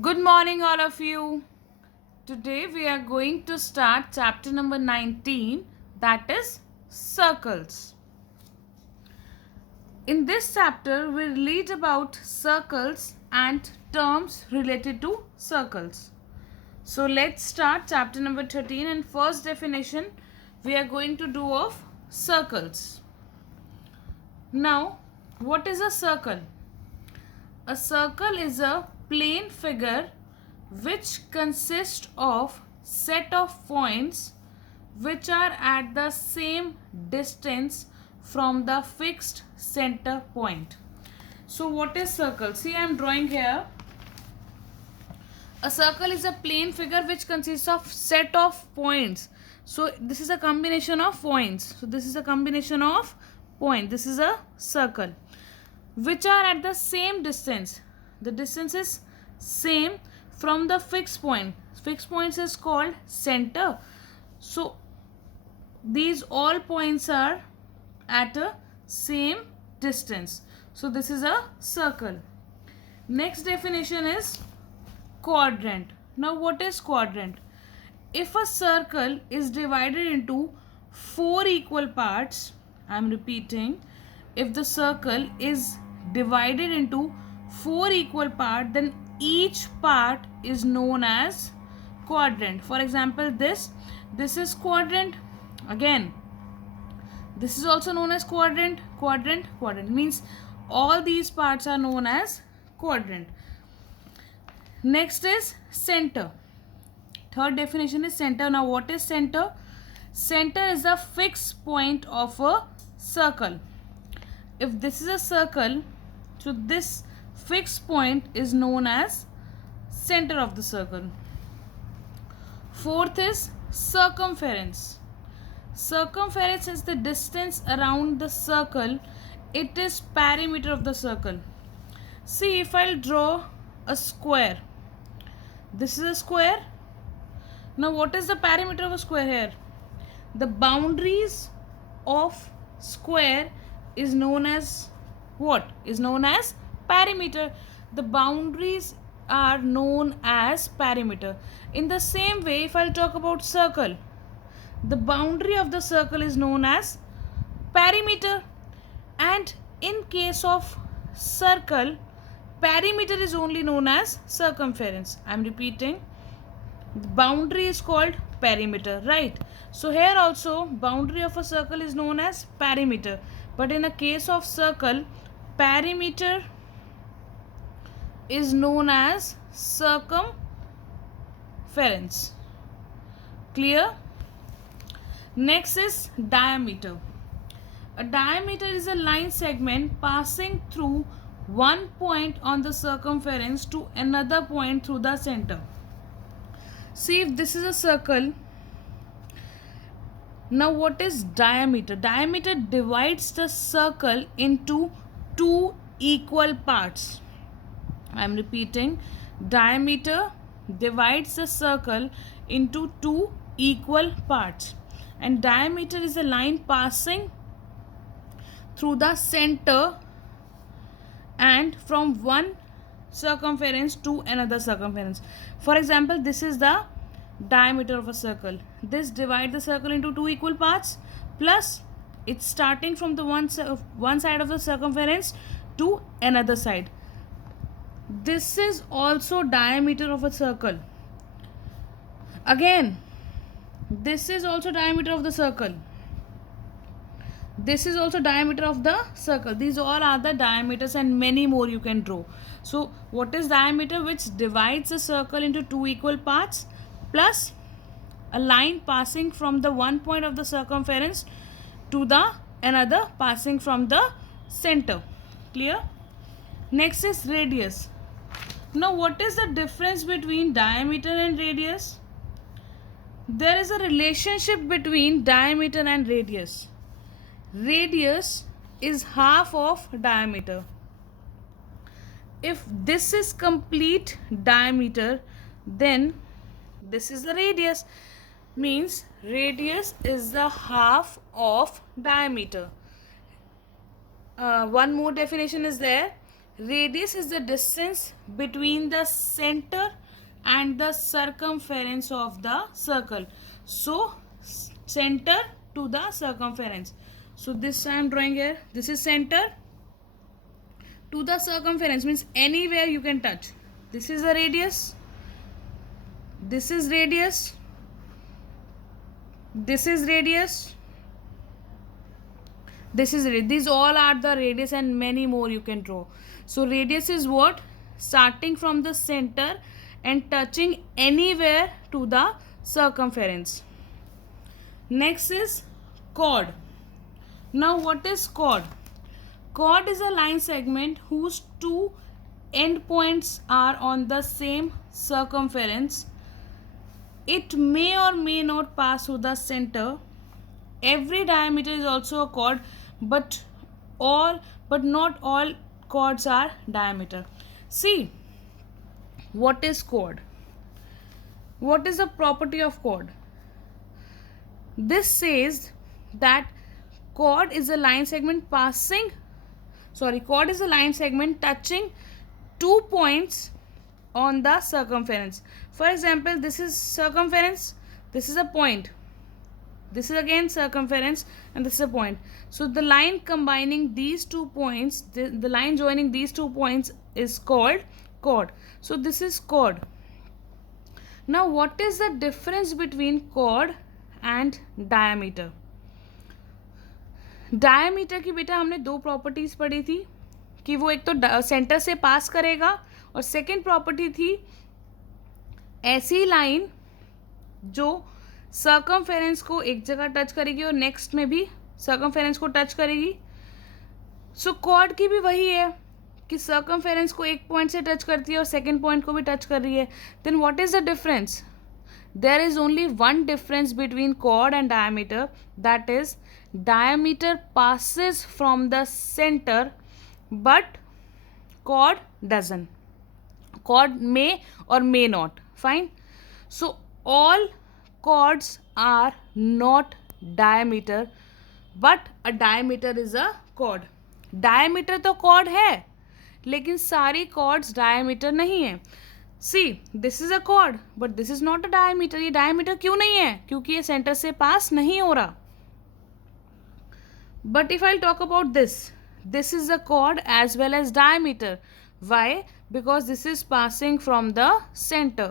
Good morning, all of you. Today we are going to start chapter number 19, that is circles. In this chapter, we'll read about circles and terms related to circles. So let's start chapter number 13, and first definition we are going to do of circles. Now, what is a circle? A circle is a plane figure which consists of set of points which are at the same distance from the fixed center point. So what is circle? See, I am drawing here. A circle is a plane figure which consists of set of points. So this is a combination of points. So this is a combination of points. This is a circle which are at the same distance. The distance is same from the fixed point. Fixed points is called center. So these all points are at a same distance. So this is a circle. Next definition is quadrant. Now what is quadrant? If a circle is divided into 4 equal parts, I am repeating, if the circle is divided into 4 equal parts, then each part is known as quadrant. For example, this is quadrant. Again, this is also known as quadrant. Quadrant means all these parts are known as quadrant. Next is center. Third definition is center. Now what is center? Center is the fixed point of a circle. If this is a circle, so this fixed point is known as center of the circle. Fourth is circumference. Circumference is the distance around the circle. It is perimeter of the circle. See, if I'll draw a square, this is a square. Now what is the perimeter of a square here? The boundaries of square is known as what? Is known as perimeter. The boundaries are known as perimeter. In the same way, if I'll talk about circle, the boundary of the circle is known as perimeter. And in case of circle, perimeter is only known as circumference. I am repeating, the boundary is called perimeter, right? So here also boundary of a circle is known as perimeter, but in a case of circle, perimeter is known as circumference. Clear? Next is diameter. A diameter is a line segment passing through one point on the circumference to another point through the center. See, if this is a circle, now what is diameter? Diameter divides the circle into two equal parts. I am repeating, diameter divides the circle into two equal parts, and diameter is a line passing through the center and from one circumference to another circumference. For example, this is the diameter of a circle. This divides the circle into two equal parts, plus it's starting from the one side of the circumference to another side. This is also diameter of a circle. Again, this is also diameter of the circle. This is also diameter of the circle. These all are the diameters, and many more you can draw. So what is diameter? Which divides a circle into two equal parts, plus a line passing from the one point of the circumference to the another passing from the center. Clear? Next is radius. Now what is the difference between diameter and radius? There is a relationship between diameter and radius. Radius is half of diameter. If this is complete diameter, then this is the radius. Means radius is the half of diameter. One more definition is there. Radius is the distance between the center and the circumference of the circle. So center to the circumference. So this I am drawing here. This is center to the circumference, means anywhere you can touch. This is the radius. This is radius. This is radius. These all are the radius, and many more you can draw. So radius is what? Starting from the center and touching anywhere to the circumference. Next is chord. Now what is chord? Chord is a line segment whose two endpoints are on the same circumference. It may or may not pass through the center. Every diameter is also a chord, but not all chords are diameter. See, what is chord? What is the property of chord? This says that chord is a line segment touching 2 points on the circumference. For example, this is circumference, this is a point. This is again circumference, and this is a point. So the line combining these 2 points, the line joining these 2 points is called chord. So this is chord. Now what is the difference between chord and diameter? Diameter की बेटा हमने 2 properties पढ़ी थी कि वो एक तो centre से पास करेगा, और सेकंड प्रॉपर्टी थी ऐसी लाइन जो सर्कमफेरेंस को एक जगह टच करेगी और नेक्स्ट में भी सर्कमफेरेंस को टच करेगी. सो कॉर्ड की भी वही है कि सर्कमफेरेंस को एक पॉइंट से टच करती है और सेकंड पॉइंट को भी टच कर रही है. Then what is the difference? There is only one difference between chord and diameter, that is diameter passes from the center but chord doesn't. Chord may or may not. Fine. So all chords are not diameter, but a diameter is a chord. Diameter तो chord है, लेकिन सारी chords diameter नहीं है. See, this is a chord, but this is not a diameter. ये diameter क्यों नहीं है? क्योंकि ये center से pass नहीं हो रहा. But if I'll talk about this is a chord as well as diameter. Why? Because this is passing from the center.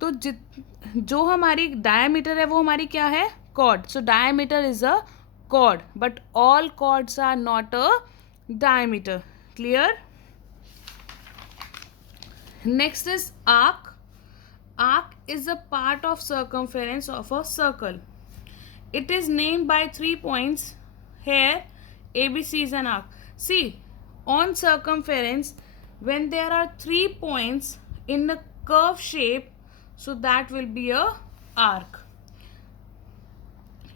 तो जो हमारी diameter है वो हमारी क्या है? Chord. So diameter is a chord, but all chords are not a diameter. Clear? Next is arc. Arc is a part of circumference of a circle. It is named by 3 points. Here ABC is an arc. See, on circumference, when there are 3 points in a curve shape, so that will be a arc.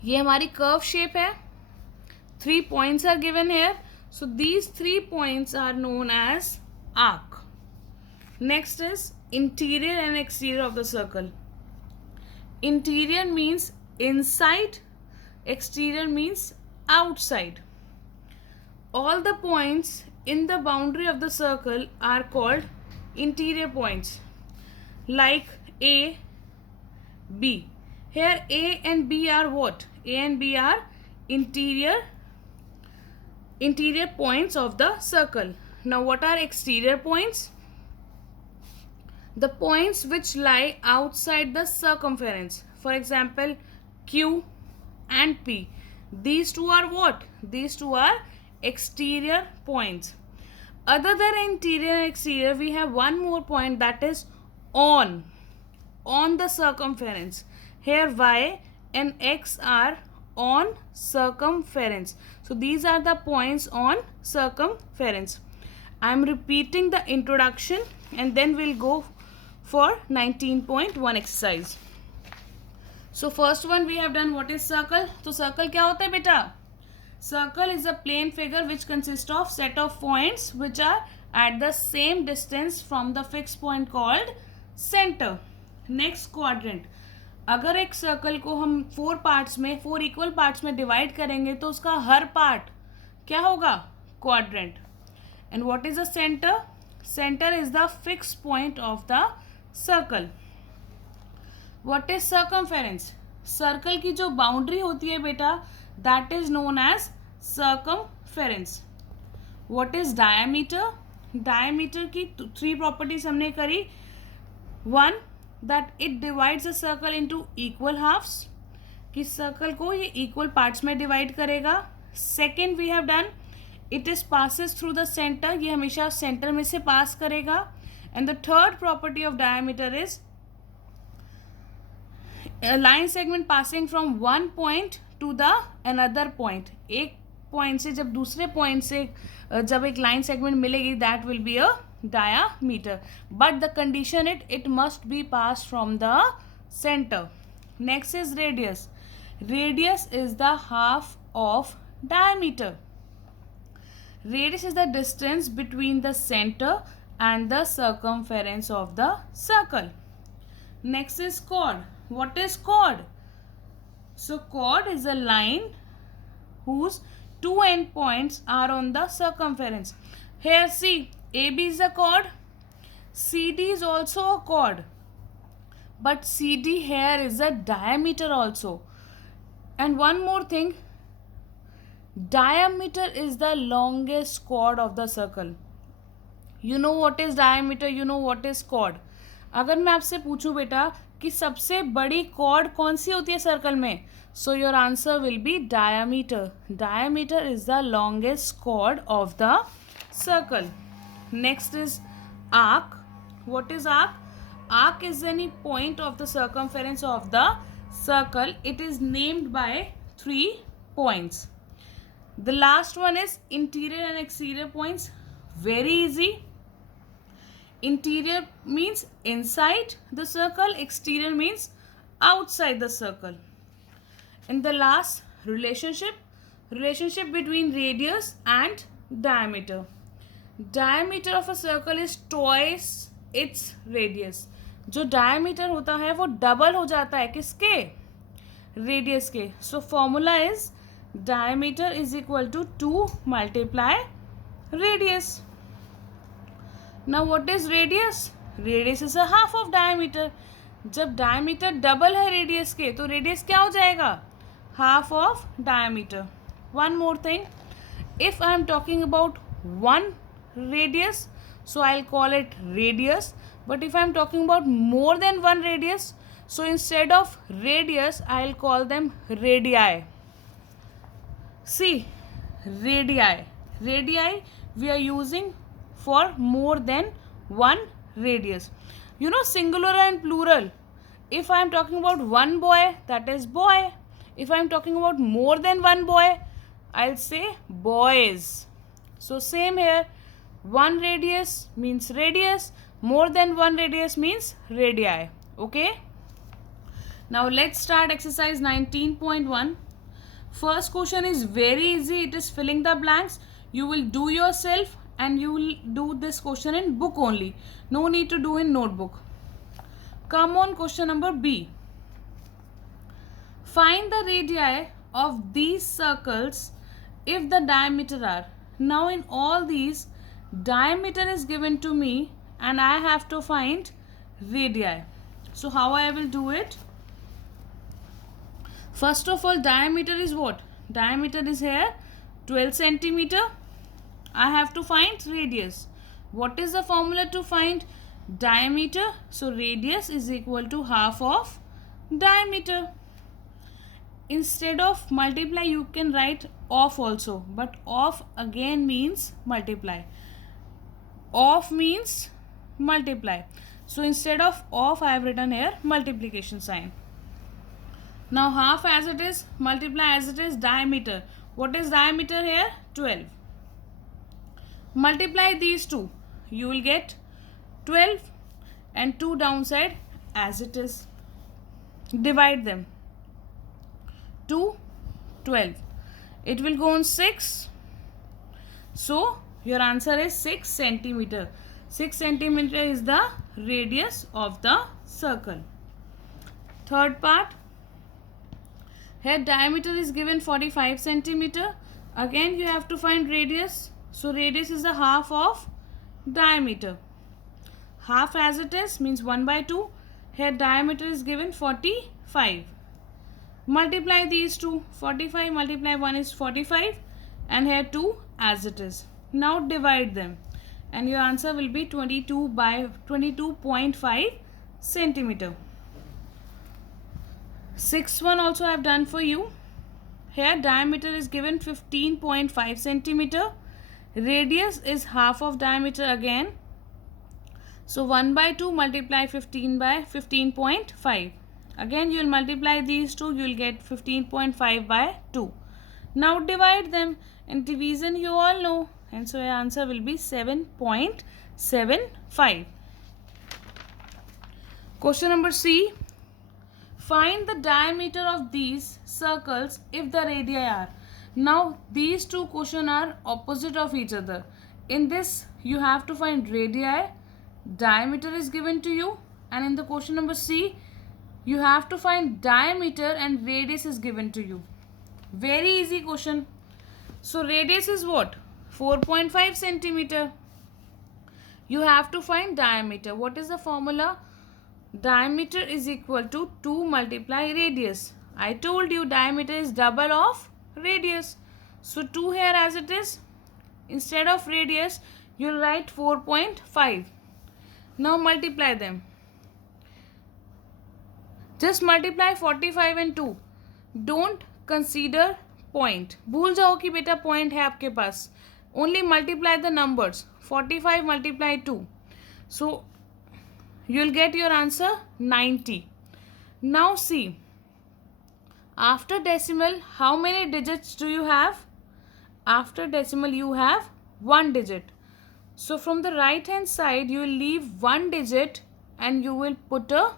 ये हमारी curve shape है. 3 points are given here. So these 3 points are known as arc. Next is interior and exterior of the circle. Interior means inside, exterior means outside. All the points in the boundary of the circle are called interior points, like A, B. Here A and B are what? A and B are interior points of the circle. Now what are exterior points? The points which lie outside the circumference. For example, Q and P. These two are what? These two are exterior points. Other than interior and exterior, we have one more point, that is on the circumference. Here Y and X are on circumference. So these are the points on circumference. I am repeating the introduction and then we'll go for 19.1 exercise. So first one we have done, what is circle? तो circle क्या होता है बेटा? Circle is a plane figure which consists of set of points which are at the same distance from the fixed point called center. Next, quadrant. अगर एक circle को हम 4 equal parts में डिवाइड करेंगे तो उसका हर पार्ट क्या होगा? Quadrant. And what is the center? Center is the fixed point of the circle. What is circumference? Circle की जो बाउंड्री होती है बेटा, that is known as circumference. What is diameter? Diameter की 3 प्रॉपर्टीज हमने करी. 1, that it divides a circle into equal halves, कि circle को ये इक्वल पार्ट्स में डिवाइड करेगा. Second we have done, it is passes through the centre, ये हमेशा सेंटर में से पास करेगा. And the third property of diameter is line segment passing from one point to the another point. एक point से जब दूसरे पॉइंट से जब एक लाइन सेगमेंट मिलेगी, that will be a diameter, but the condition it must be passed from the center. Next is radius. Radius is the half of diameter. Radius is the distance between the center and the circumference of the circle. Next is chord. What is chord? So chord is a line whose two end points are on the circumference. Here see, AB is a chord, CD is also a chord, but CD here is a diameter also. And one more thing, diameter is the longest chord of the circle. You know what is diameter, you know what is chord. अगर मैं आपसे पूछूं बेटा कि सबसे बड़ी chord कौन सी होती है सर्कल में, so your answer will be diameter. Diameter is the longest chord of the circle. Next is arc. What is arc? Arc is any point of the circumference of the circle. It is named by 3 points. The last one is interior and exterior points. Very easy. Interior means inside the circle, exterior means outside the circle. And the last, relationship between radius and diameter. Diameter of a circle is twice its radius. जो diameter होता है वो double हो जाता है किसके? Radius के. So formula is diameter is equal to 2 multiply radius. Now what is radius? Radius is a half of diameter. जब diameter डबल है रेडियस के तो रेडियस क्या हो जाएगा? Half of diameter. One more thing, if I am talking about one radius, so I'll call it radius. But if I'm talking about more than one radius, so instead of radius I'll call them radii. See, radii we are using for more than one radius. You know singular and plural. If I'm talking about one boy, that is boy. If I'm talking about more than one boy, I'll say boys. So same here, one radius means radius, more than one radius means radii. Okay, now let's start exercise 19.1. First question is very easy. It is filling the blanks. You will do yourself and you will do this question in book only. No need to do in notebook. Come on, question number B. Find the radii of these circles if the diameter are. Now in all these, diameter is given to me and I have to find radii. So how I will do it? First of all, diameter is what? Diameter is here 12 centimeter. I have to find radius. What is the formula to find diameter? So radius is equal to half of diameter. Instead of multiply you can write off also, but off again means multiply. Off means multiply. So instead of off I have written here multiplication sign. Now half as it is, multiply as it is diameter. What is diameter here? 12. Multiply these two, you will get 12 and 2 downside as it is. Divide them. 2, 12. It will go on 6. So your answer is 6 centimeter. 6 centimeter is the radius of the circle. Third part. Here diameter is given 45 centimeter. Again you have to find radius. So radius is the half of diameter. Half as it is means 1 by 2. Here diameter is given 45. Multiply these two. 45 multiply 1 is 45 and here 2 as it is. Now divide them and your answer will be 22 by 22.5 centimeter. Sixth one also I have done for you. Here diameter is given 15.5 centimeter. Radius is half of diameter again. So 1 by 2 multiply 15 by 15.5. Again you will multiply these two, you will get 15.5 by 2. Now divide them, and division you all know, and so your answer will be 7.75. Question number C. Find the diameter of these circles if the radii are. Now these two questions are opposite of each other. In this you have to find radii, diameter is given to you, and in the question number C you have to find diameter and radius is given to you. Very easy question. So radius is what? 4.5 centimeter. You have to find diameter. What is the formula? Diameter is equal to 2 multiply radius. I told you diameter is double of radius. So 2 here as it is. Instead of radius, you will write 4.5. Now multiply them. Just multiply 45 and 2. Don't consider point. भूल जाओ कि बेटा point है आपके पास. Only multiply the numbers. 45 multiply 2. So you will get your answer 90. Now see. After decimal, how many digits do you have? After decimal, you have 1 digit. So from the right hand side, you will leave 1 digit and you will put a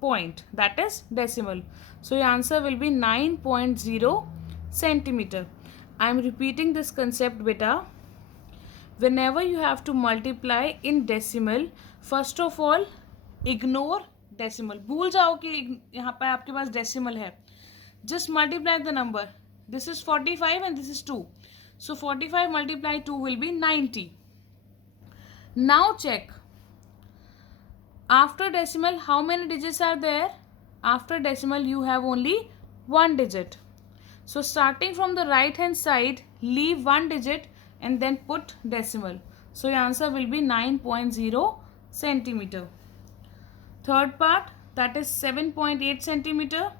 point, that is decimal. So your answer will be 9.0 centimeter. I am repeating this concept beta. Whenever you have to multiply in decimal, first of all ignore decimal. भूल जाओ कि यहाँ पर आपके पास decimal है. Just multiply the number. This is 45 and this is 2. So 45 multiply 2 will be 90. Now check. After decimal, how many digits are there? After decimal, you have only 1 digit. So starting from the right hand side, leave 1 digit and then put decimal. So your answer will be 9.0 centimeter. Third part, that is 7.8 centimeter.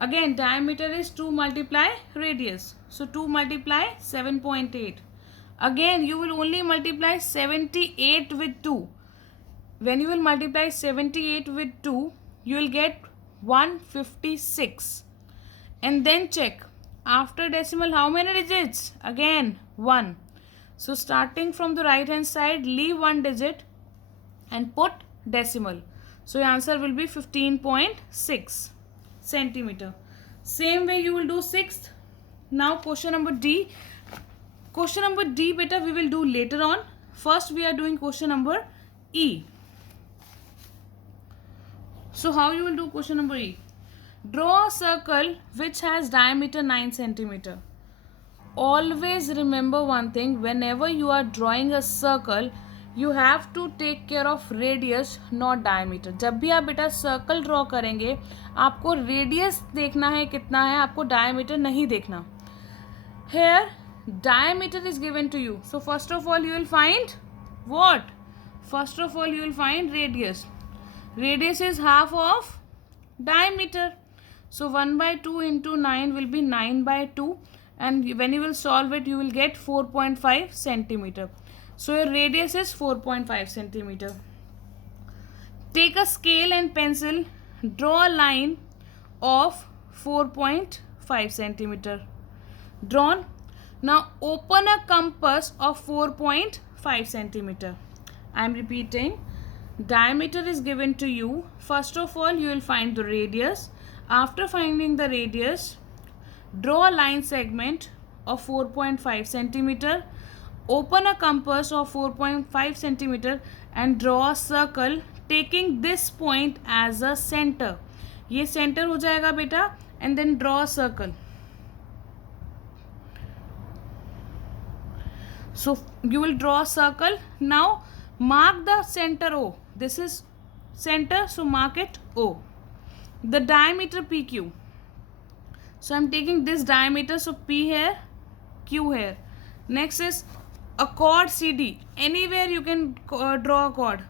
Again, diameter is 2 multiply radius. So 2 multiply 7.8. Again, you will only multiply 78 with 2. When you will multiply 78 with 2, you will get 156. And then check. After decimal, how many digits? Again, 1. So starting from the right hand side, leave 1 digit and put decimal. So your answer will be 15.6 centimeter. Same way you will do 6th. Now question number D. Question number D beta we will do later on. First we are doing question number E. So how you will do question number E? Draw a circle which has diameter 9 centimeter. Always remember one thing, whenever you are drawing a circle, you have to take care of radius, not diameter. जब भी आप बेटा circle draw करेंगे, आपको radius देखना है कितना है, आपको डायमीटर नहीं देखना. Here diameter is given to you. So first of all you will find what? First of all you will find radius. Radius is half of diameter. So 1 by 2 into 9 will be 9 by 2. And when you will solve it, you will get 4.5 centimeter. So your radius is 4.5 centimeter. Take a scale and pencil. Draw a line of 4.5 centimeter. Drawn. Now open a compass of 4.5 centimeter. I am repeating. Diameter is given to you. First of all, you will find the radius. After finding the radius, draw a line segment of 4.5 centimeter. Open a compass of 4.5 centimeter and draw a circle taking this point as a center. ये center हो जाएगा बेटा, and then draw a circle. So you will draw a circle. Now mark the center O. This is center, so mark it O. The diameter PQ. So I'm taking this diameter, so P here, Q here. Next is a chord CD. Anywhere you can draw a chord.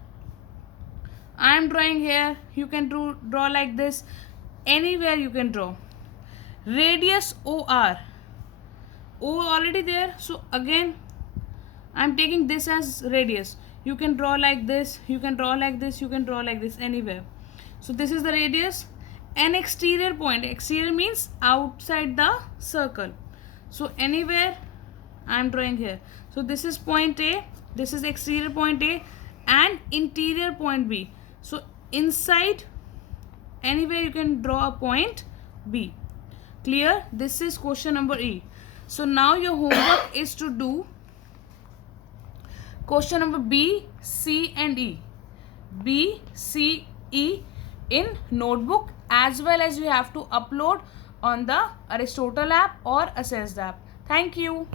I am drawing here. You can draw like this. Anywhere you can draw. Radius OR. O already there. So again, I am taking this as radius. You can draw like this. You can draw like this. You can draw like this. Anywhere. So this is the radius. An exterior point. Exterior means outside the circle. So anywhere I am drawing here. So this is point A. This is exterior point A and interior point B. So inside, anywhere you can draw a point B. Clear? This is question number E. So now your homework is to do question number B, C and E. B, C, E in notebook, as well as you have to upload on the Aristotle app or Assessed app. Thank you.